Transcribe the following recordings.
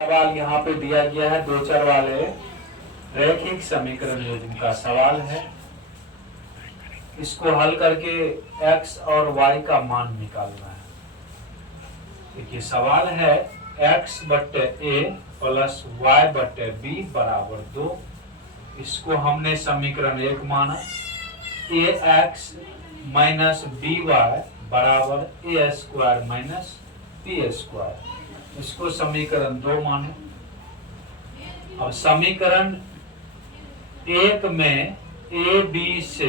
सवाल यहाँ पे दिया गया है दो चर वाले रैखिक समीकरण योजना का सवाल है। इसको हल करके x और y का मान निकालना है। देखिए सवाल है x बट्टे a प्लस y बट्टे b बराबर 2। इसको हमने समीकरण 1 माना। ax माइनस बी वाई बराबर ए स्क्वायर माइनस बी स्क्वायर, इसको समीकरण 2 माने। अब समीकरण 1 में ए बी से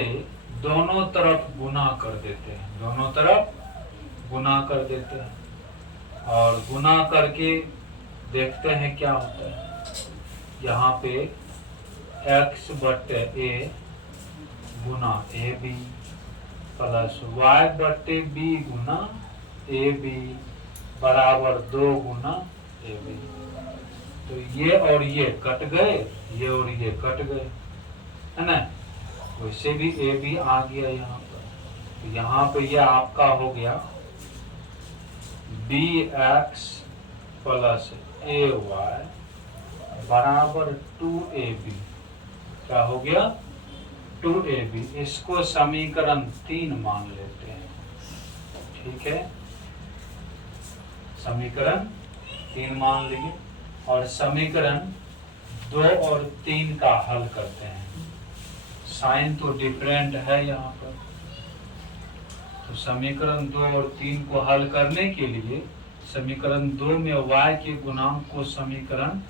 दोनों तरफ गुना कर देते हैं, दोनों तरफ गुना कर देते हैं और गुना करके देखते हैं क्या होता है। यहाँ पे x बट्टे ए गुना ए बी प्लस y बट्टे बी गुना ए बी बराबर 2 गुना ए बी। तो ये और ये कट गए, ये और ये कट गए, है ना। वैसे भी ए बी आ गया यहाँ पर, तो यहाँ पे ये आपका हो गया बी एक्स प्लस ए वाई बराबर 2ab। क्या हो गया 2ab। इसको समीकरण 3 मान लेते हैं, ठीक है। समीकरण 3 मान लिए और समीकरण 2 और 3 का हल करते हैं। साइन तो डिफरेंट है यहाँ पर, तो समीकरण 2 और 3 को हल करने के लिए समीकरण 2 में y के गुणांक को समीकरण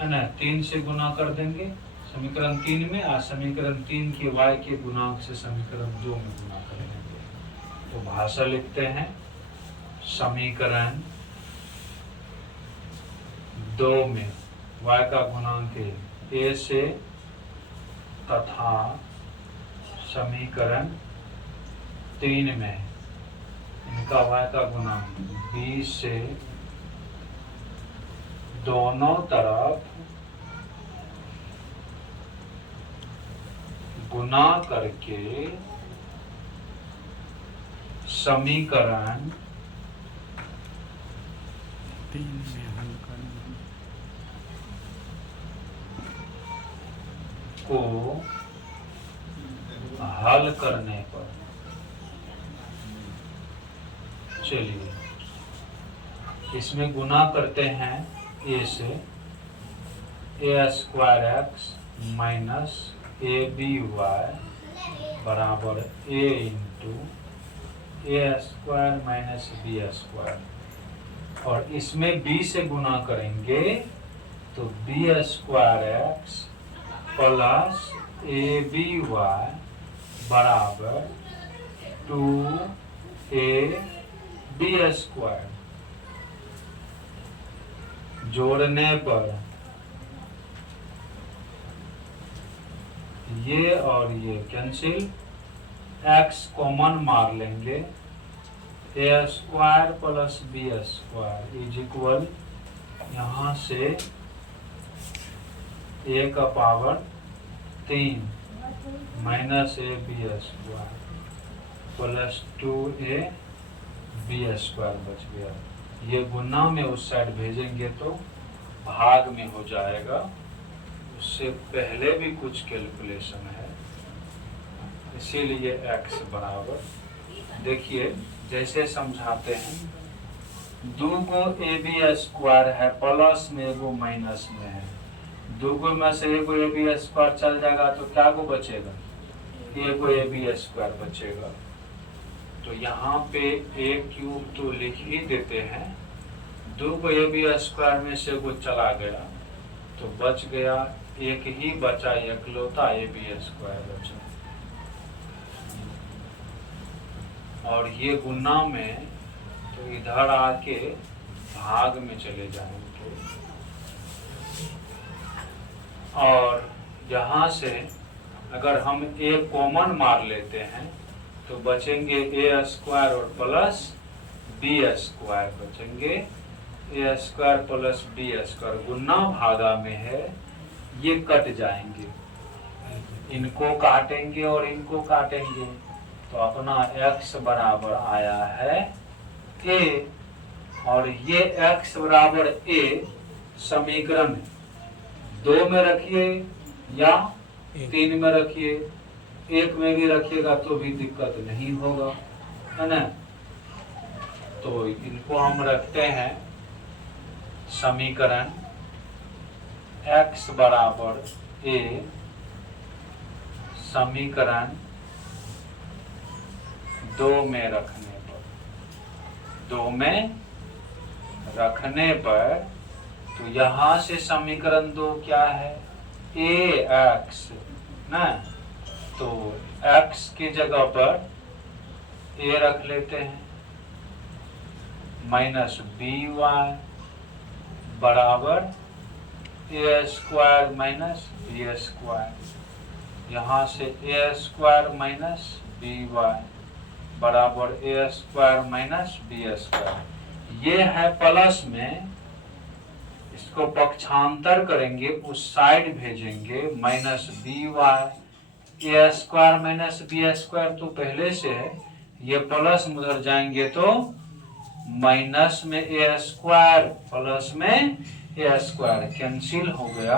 है ना 3 से गुना कर देंगे समीकरण 3 में, और समीकरण 3 के y के गुणांक से समीकरण 2 में गुना कर देंगे। तो भाषा लिखते हैं समीकरण 2 में y का गुणांक a से तथा समीकरण 3 में इनका y का गुणांक b से दोनों तरफ गुना करके समीकरण 3 में हल करना को हल करने पर चलिए इसमें गुना करते हैं a से a square x minus a b y बराबर a into a square minus b square, और इसमें b से गुना करेंगे तो b square x plus a b y बराबर 2a बी स्क्वायर। जोड़ने पर ये और ये कैंसिल, x कॉमन मार लेंगे, a square plus b square is equal यहाँ से a का power 3 minus a b square plus 2a b square बच गया। ये गुना में उस साइड भेजेंगे तो भाग में हो जाएगा। उससे पहले भी कुछ कैलकुलेशन है, इसीलिए x बराबर देखिए जैसे समझाते हैं। 2 को ए बी स्क्वायर है, प्लस में एगो माइनस में है, 2 को में से एगो ए बी स्क्वायर चल जाएगा तो क्या को बचेगा, एगो ए बी स्क्वायर बचेगा। तो यहाँ पे a क्यूब तो लिख ही देते हैं, 2 को ए बी स्क्वायर में से एगो चला गया तो बच गया, एक ही बचा, इकलौता ए बी स्क्वायर बचा। और ये गुना में तो इधर आके भाग में चले जाएंगे, और यहाँ से अगर हम a कॉमन मार लेते हैं तो बचेंगे ए स्क्वायर और प्लस बी स्क्वायर बचेंगे, ए स्क्वायर प्लस बी स्क्वायर गुना भागा में है, ये कट जाएंगे, इनको काटेंगे और इनको काटेंगे तो अपना x बराबर आया है a, और ये x बराबर a समीकरण 2 में रखिए या 3 में रखिए, 1 में भी रखिएगा तो भी दिक्कत नहीं होगा, है ना। तो इनको हम रखते हैं समीकरण x बराबर a, समीकरण 2 में रखने पर, 2 में रखने पर तो यहां से समीकरण 2 क्या है, ax ना, तो x की जगह पर a रख लेते हैं, माइनस बी वाई बराबर ए स्क्वायर माइनस बी स्क्वायर, यहाँ से a square minus B y बराबर ए स्क्वायर माइनस बी स्क्वायर। ये है प्लस में, इसको पक्षांतर करेंगे, उस साइड भेजेंगे, माइनस बी वाई, ए स्क्वायर माइनस बी स्क्वायर तो पहले से है, ये प्लस में उधर जाएंगे तो माइनस में ए स्क्वायर, प्लस में ए स्क्वायर कैंसिल हो गया,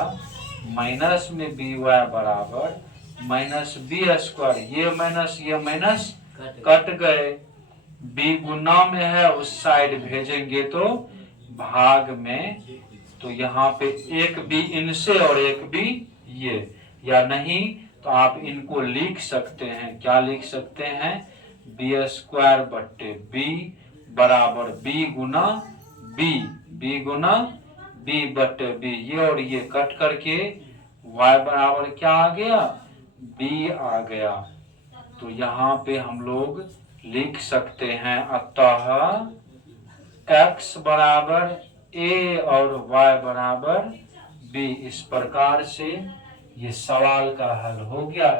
माइनस में बी वाई बराबर माइनस बी स्क्वायर, ये माइनस कट गए, बी गुना में है उस साइड भेजेंगे तो भाग में, तो यहाँ पे एक बी इनसे और एक बी ये, या नहीं तो आप इनको लिख सकते हैं, क्या लिख सकते हैं, बी स्क्वायर बट्टे बी बराबर बी गुना बी बट्टे बी, ये और ये कट करके y बराबर क्या आ गया, b आ गया। तो यहाँ पे हम लोग लिख सकते हैं, अतः x बराबर a और y बराबर b। इस प्रकार से ये सवाल का हल हो गया।